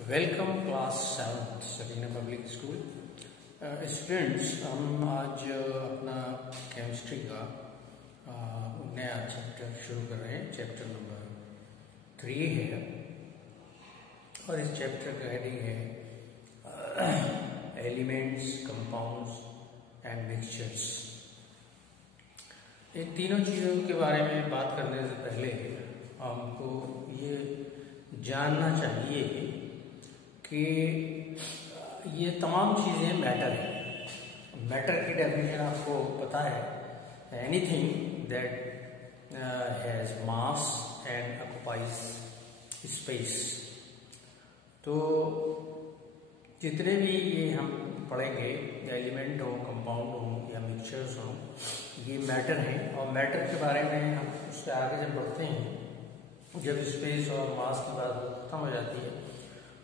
Welcome class 7 Sakina public school. Students, हम आज अपना केमिस्ट्री का नया चैप्टर शुरू कर रहे हैं। चैप्टर नंबर 3 है और इस चैप्टर का हेडिंग है एलिमेंट्स, कंपाउंड्स एंड मिक्सचर्स। इन तीनों चीज़ों के बारे में बात करने से पहले हमको ये जानना चाहिए कि ये तमाम चीज़ें मैटर है। मैटर की डेफिनेशन आपको पता है, anything that has mass and occupies space. तो जितने भी ये हम पढ़ेंगे, एलिमेंट हो, कंपाउंड हो या मिक्सचर्स हो, ये मैटर हैं। और मैटर के बारे में हम उससे आगे जब बढ़ते हैं, जब स्पेस और मास की बात खत्म हो जाती है,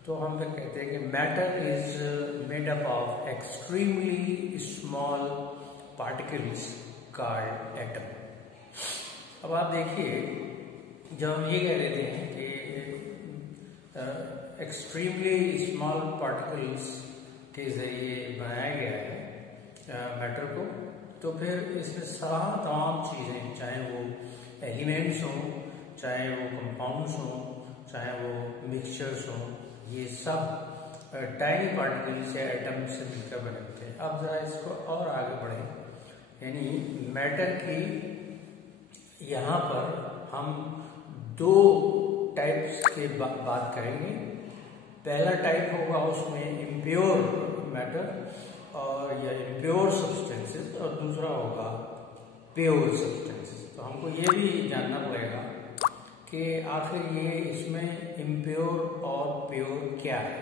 तो हम फिर कहते हैं कि matter is made up of extremely small particles called atom. अब आप देखिए, जब हम ये कह देते हैं कि एक्सट्रीमली स्मॉल पार्टिकल्स के जरिए बनाया गया है मैटर को, तो फिर इसमें सारा तमाम चीज़ें, चाहे वो एलिमेंट्स हों, चाहे वो कंपाउंड्स हों, चाहे वो मिक्सचर्स हों, ये सब टाइनी पार्टिकल्स या एटम से मिलकर बनते हैं। अब जरा इसको और आगे बढ़ें, यानी मैटर की यहाँ पर हम दो टाइप्स की बात करेंगे। पहला टाइप होगा उसमें इम्प्योर मैटर और या इम्प्योर सब्सटेंसेस, और दूसरा होगा प्योर सब्सटेंसेस। तो हमको ये भी जानना पड़ेगा कि आखिर ये इसमें इम्प्योर और प्योर क्या है।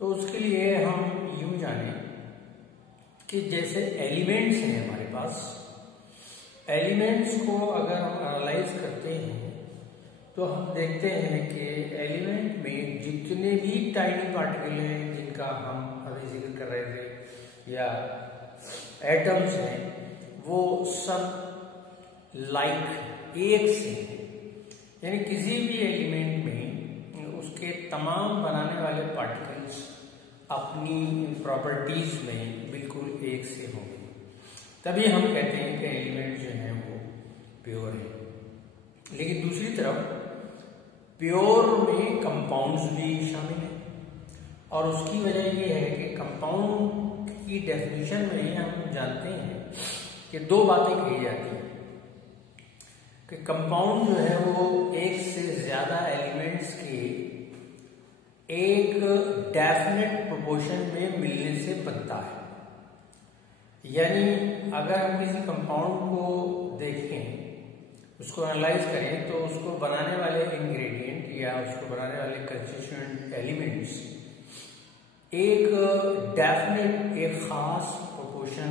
तो उसके लिए हम यूं जानें कि जैसे एलिमेंट्स हैं हमारे पास, एलिमेंट्स को अगर हम एनालाइज करते हैं तो हम देखते हैं कि एलिमेंट में जितने भी टाइनी पार्टिकल हैं, जिनका हम अभी जिक्र कर रहे थे, या एटम्स हैं, वो सब लाइक एक से, यानी किसी भी एलिमेंट में उसके तमाम बनाने वाले पार्टिकल्स अपनी प्रॉपर्टीज में बिल्कुल एक से होंगे, तभी हम कहते हैं कि एलिमेंट जो है वो प्योर है। लेकिन दूसरी तरफ प्योर में कंपाउंड्स भी शामिल हैं, और उसकी वजह ये है कि कंपाउंड की डेफिनेशन में हम जानते हैं कि दो बातें कही जाती हैं कि कंपाउंड जो है वो एक से ज्यादा एलिमेंट्स के एक डेफिनेट प्रोपोर्शन में मिलने से बनता है। यानी अगर हम किसी कंपाउंड को देखें, उसको एनालाइज करें, तो उसको बनाने वाले इंग्रेडिएंट या उसको बनाने वाले कंस्टिट्यूएंट एलिमेंट्स एक डेफिनेट, एक खास प्रोपोर्शन,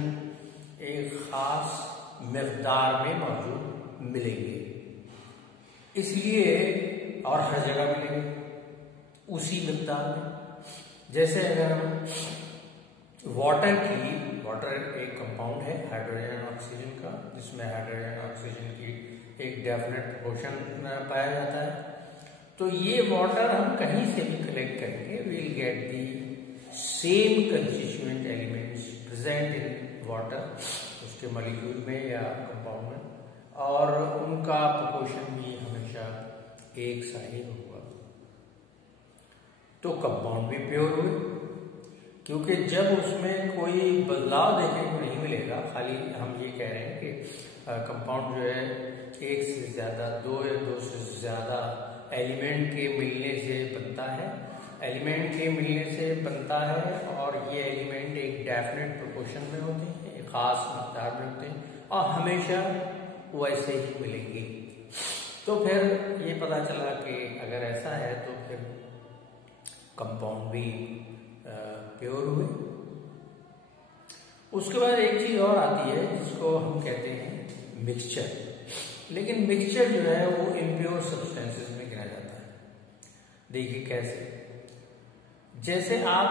एक खास मिकदार में मौजूद मिलेंगे। इसलिए, और हर जगह मिलेंगे उसी मिकदार में। जैसे अगर हम वाटर एक कंपाउंड है हाइड्रोजन और ऑक्सीजन का, जिसमें हाइड्रोजन और ऑक्सीजन की एक डेफिनेट प्रोपोर्शन पाया जाता है, तो ये वाटर हम कहीं से भी कलेक्ट करेंगे, we'll get the same constituent elements present in water, उसके मॉलिक्यूल में या कंपाउंड में, और उनका प्रोपोर्शन भी हमेशा एक सा ही होगा। तो कंपाउंड भी प्योर हुए, क्योंकि जब उसमें कोई बदलाव देखने को नहीं मिलेगा, खाली हम ये कह रहे हैं कि कंपाउंड जो है एक से ज्यादा, दो या दो से ज्यादा एलिमेंट के मिलने से बनता है, एलिमेंट के मिलने से बनता है, और ये एलिमेंट एक डेफिनेट प्रोपोर्शन में होते हैं, एक खास मकदार में होते हैं, और हमेशा वैसे ही मिलेंगे। तो फिर ये पता चला कि अगर ऐसा है तो फिर कंपाउंड भी प्योर हुए। उसके बाद एक चीज और आती है जिसको हम कहते हैं मिक्सचर। लेकिन मिक्सचर जो है वो इम्प्योर सब्सटेंसेस में गिना जाता है। देखिए कैसे, जैसे आप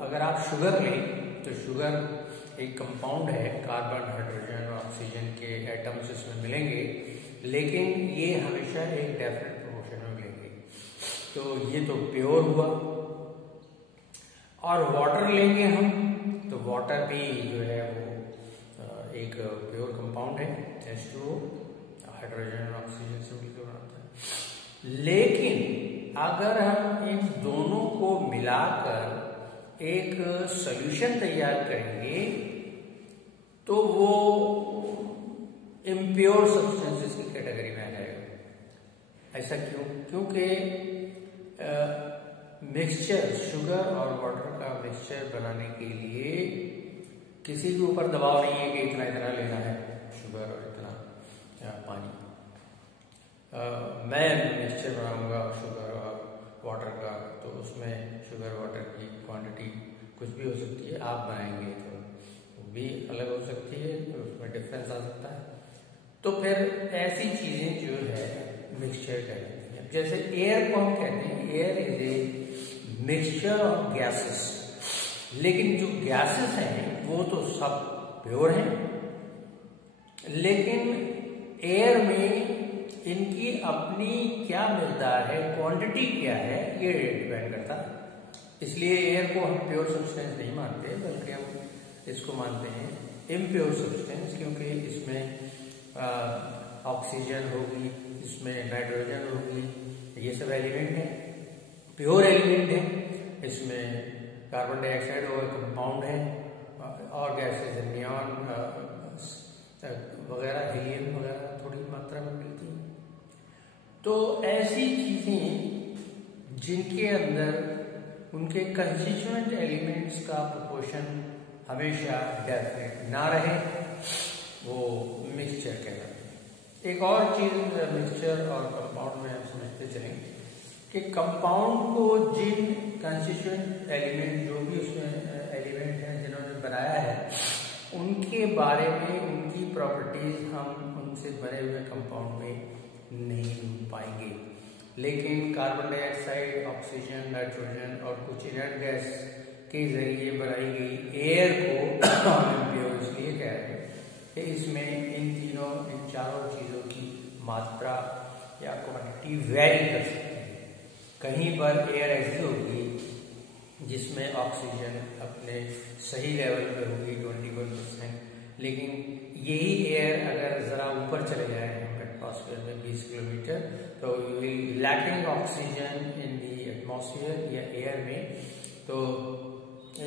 अगर आप शुगर लें, तो शुगर एक कंपाउंड है, कार्बन, हाइड्रोजन और ऑक्सीजन के एटम्स इसमें मिलेंगे, लेकिन ये हमेशा एक डेफिनेट प्रोपोर्शन में मिलेंगे। तो ये तो प्योर हुआ। और वाटर लेंगे हम, तो वाटर भी जो है वो एक प्योर कंपाउंड है, H2O, हाइड्रोजन और ऑक्सीजन से मिलकर बनाता है। लेकिन अगर हम इन दोनों को मिलाकर एक सॉल्यूशन तैयार करेंगे तो वो इम्प्योर सब्सटेंसेस की कैटेगरी में आ जाएगा। ऐसा क्यों? क्योंकि मिक्सचर, शुगर और वाटर का मिक्सचर बनाने के लिए किसी के ऊपर दबाव नहीं है कि इतना इतना लेना है शुगर और इतना पानी। मैं मिक्सचर बनाऊंगा शुगर और वाटर का, तो उसमें शुगर वाटर की क्वांटिटी कुछ भी हो सकती है। आप बनाएंगे तो वो भी अलग हो सकती है, तो उसमें डिफरेंस आ सकता है। तो फिर ऐसी चीजें जो है मिक्सचर कहलाती हैं। जैसे एयर को हम कहते हैं, air is a mixture of gases, लेकिन जो गैसेस हैं वो तो सब प्योर हैं, लेकिन एयर में इनकी अपनी क्या मिकदार है, क्वांटिटी क्या है, ये डिपेंड करता है। इसलिए एयर को हम प्योर सब्सटेंस नहीं मानते, बल्कि हम इसको मानते हैं इम्प्योर सब्सटेंस, क्योंकि इसमें ऑक्सीजन होगी, इसमें नाइट्रोजन होगी, ये सब एलिमेंट हैं, प्योर एलिमेंट है। इसमें कार्बन डाइऑक्साइड और कंपाउंड है, और गैसेज नियॉन वगैरह, हीलियम वगैरह थोड़ी मात्रा में मिलती है। तो ऐसी चीजें जिनके अंदर उनके कंस्टिट्यूएंट एलिमेंट्स का प्रोपोर्शन हमेशा डेफिनेट ना रहे, वो मिक्सचर कहलाते हैं। एक और चीज मिक्सचर और कंपाउंड में हम समझते चलेंगे कि कंपाउंड को जिन कंस्टिट्यूएंट एलिमेंट, जो भी उसमें एलिमेंट हैं जिन्होंने बनाया है, उनके बारे में उनकी प्रॉपर्टीज हम उनसे बने हुए कंपाउंड में नहीं ढूंढ पाएंगे। लेकिन कार्बन डाइऑक्साइड, ऑक्सीजन, नाइट्रोजन और कुछ इनर्ट गैस के जरिए बनाई गई एयर को हम प्योर इसलिए कह रहे हैं कि इसमें इन चारों चीजों की मात्रा या क्वांटिटी वेरी कर सकती है। कहीं पर एयर ऐसी होगी जिसमें ऑक्सीजन अपने सही लेवल पे होगी 21%, लेकिन यही एयर अगर जरा ऊपर चले जाए एटमॉस्फेयर में 20 किलोमीटर, तो lacking oxygen in the atmosphere या एयर में, तो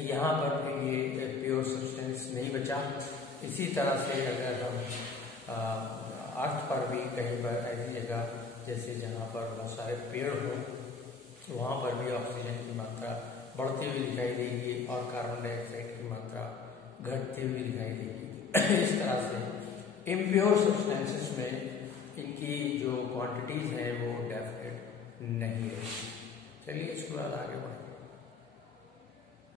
यहाँ पर भी ये प्योर सब्सटेंस नहीं बचा। इसी तरह से अगर हम अर्थ पर भी कहीं पर ऐसी जगह जैसे जहाँ पर बहुत सारे पेड़ हों, वहाँ पर भी ऑक्सीजन की मात्रा बढ़ती हुई दिखाई देगी और कार्बन डाइऑक्साइड की मात्रा घटती हुई दिखाई देगी। इस तरह से इम्प्योर सब्सटेंसेस में इनकी जो क्वांटिटीज हैं वो डेफिनेट